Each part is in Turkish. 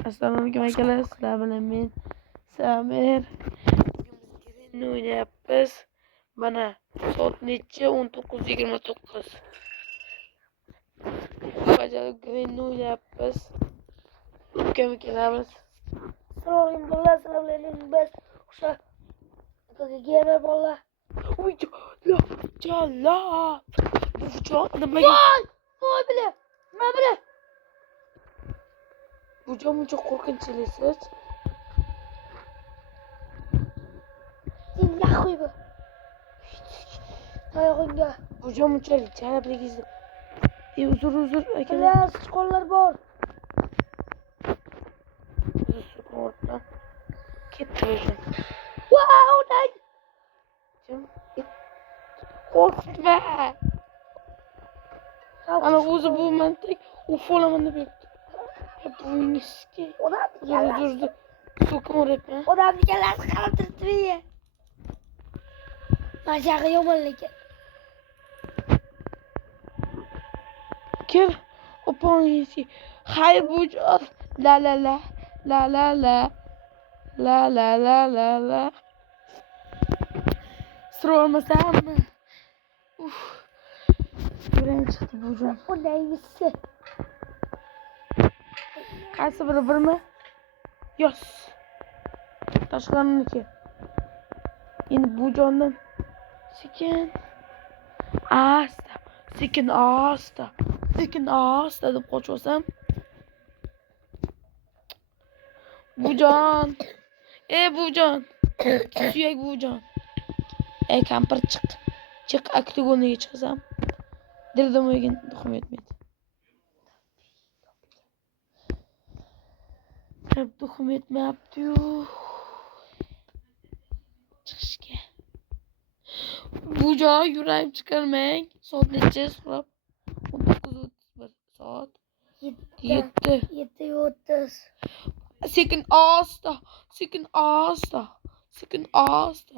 Assalomu alaykum akalar. Sizlar bilan men Samir. Bugun biz Green o'ynayapmiz. Mana soat necha? 19:29. Bajarib Green o'ynayapmiz. Ukam kelamiz. Assalomu alaykum sizlar bilan biz o'sha gamer bolalar. Uy, jala. Bu nimaga? Voy bile. Nima bile? Bu muncha qo'rqinchlisiz. Sen yaxuy bu. Tayog'ingga. Bu munchalik jalabligingizni. Uzr akalar. Bilar sichqonlar bor. Orta. Ketdi. Wow, day. Kim? Korkutma. Ana o'zi bu mantik ufolaman deb aytdi. Bunisi. Uzr. So'kim o'rayapman. Odamni kalasi qarab turibdi. Mashaqa yomonligi. Kel opongisi. Hayır bu la la la la la la la la la la la. Sıra olmasam mı? Yüreğim çıktı bucum. O neyisi? Qaysi biri birmi? Yos. Tashqariniki. Endi bu jondan sekin asta, sekin asta, sekin asta deb qo'chsam. Bujon. Bujon. Suyak bujon. Kampir chiq. Chiq oktagonga chiqsam. Dirdim o'yin tuxum etmaydi. Hep tuxum etmayapti-yu. Chiqishga. Bujon yurayim chiqarmang. Soat necha so'rab? 19:31 soat. 7:30. Sekin asta, sekin asta, sekin asta,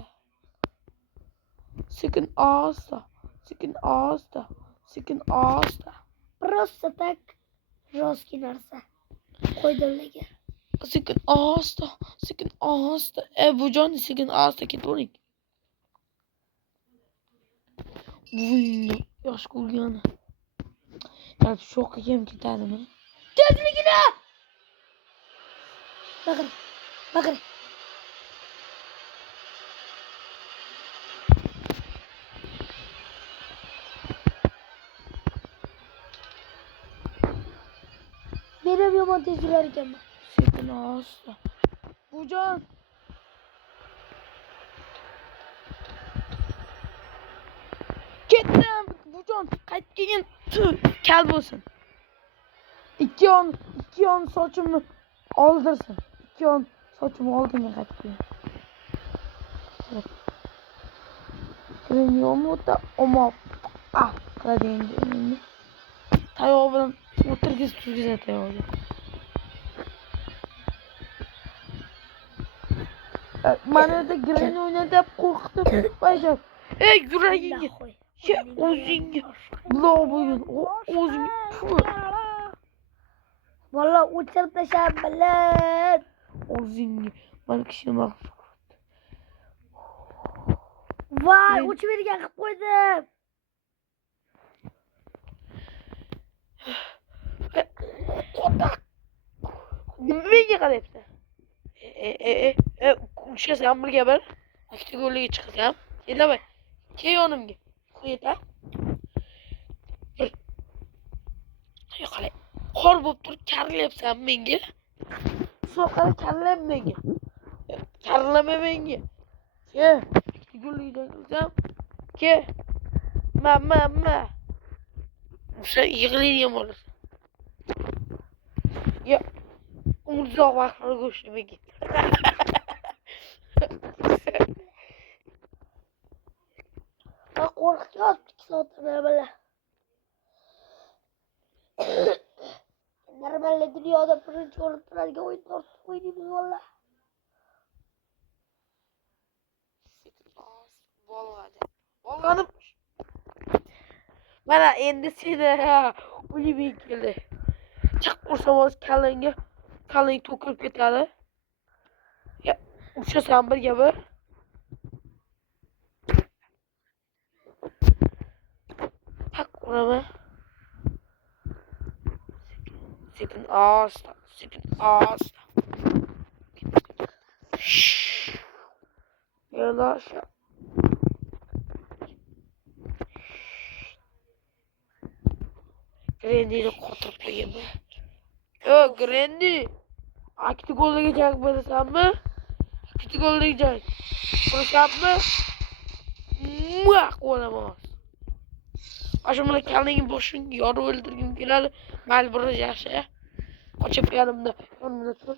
sekin asta, sekin asta, sekin asta. Просто так жесткий narsa. Qo'ydimligi. Sekin asta, sekin asta. Bujon sekin asta ketavering. Vuy, yosh ko'rgani. Ya'ni shokka ham ketadimi? Tezligina! Bakın. Bakın. Benim yomon tez yurar ekanman. Sekin asta. Bujon. Ketdim. Bujon qaytgin. Kal bo'lsin. İki on sochimni oldirsin. İki on sochimni oldinga qaytib qo'ying. Keling yo'mota omop. Qiladigan. Tayoq bilan turgizadi tayoqni. Mana da Green o'ynab qo'rqitib qo'ydim. Yuragingga. O'zingga. Buloq bo'lgan. O'zing. Valla o'chirib tashab bilan. O'zingga. Mana kishi maqsad. Voy, o'chib bergan qilib qo'ydim. Qo'rq. Nimaga qarayapsan? Ushlasam birga bir. Oktagonga chiqsam. Davay. Kel yonimga. Qo'yda. Yo'qolay. Qor bo'lib turib karilyapsan menga. Soqala karilab menga. Karilama menga. Ke. Oktagonga chiqsam. Ke. Ma. O'sha yig'laydigan bo'lasan. Ya. Uzoq vaqt go'shtimiga. Qo'rqib 2 soatdan bilan. Normalde dünyada birinchi o'rin turadigan o'yinlar o'ynaymiz valla. Bo'lg'anib. Mana endi seni o'liming keldi. Chiq ursam o'z kalın to'kilib ketadi. Ya, ushlasan bir gapi. Pak uraman. Sekin asta, sekin asta. Yavaş. Grandy'ni qotirib qo'yaman. Yo, Grandy. Ikkita golga jang bo'lasanmi? Ikkita golga jang. Bo'lasanmi? Muah qo'laman. Ashu mana kalning boshini yorib o'ldirgim keladi. Mayli bir yaxshi. Qochib yanimda. Yonimda tur.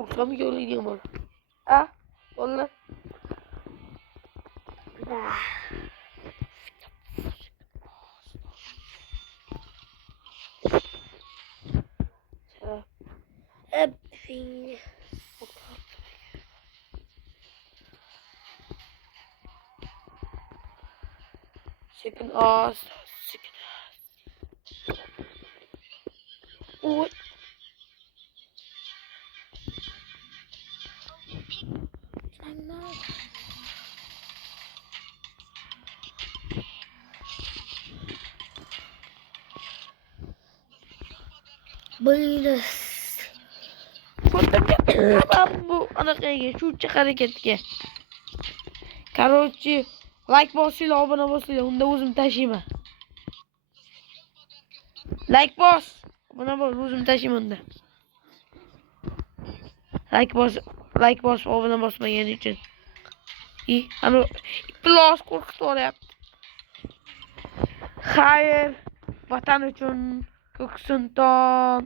Ursam yo'laydi mana. Ha? Bo'ldi. Hep Sekin asta, sekin asta. Oy. böyle. Tamam bu anaqaga shuncha harakatga. Короче, like bosinglar, obuna bo'lsanglar, unda o'zim tashiyman. Like bos. Obuna bo'l, o'zim tashiyman unda. Like bos, obuna bosmagani uchun. Ana plus qo'rqitib olyapti. Xayr, vatan uchun ko'ksinton.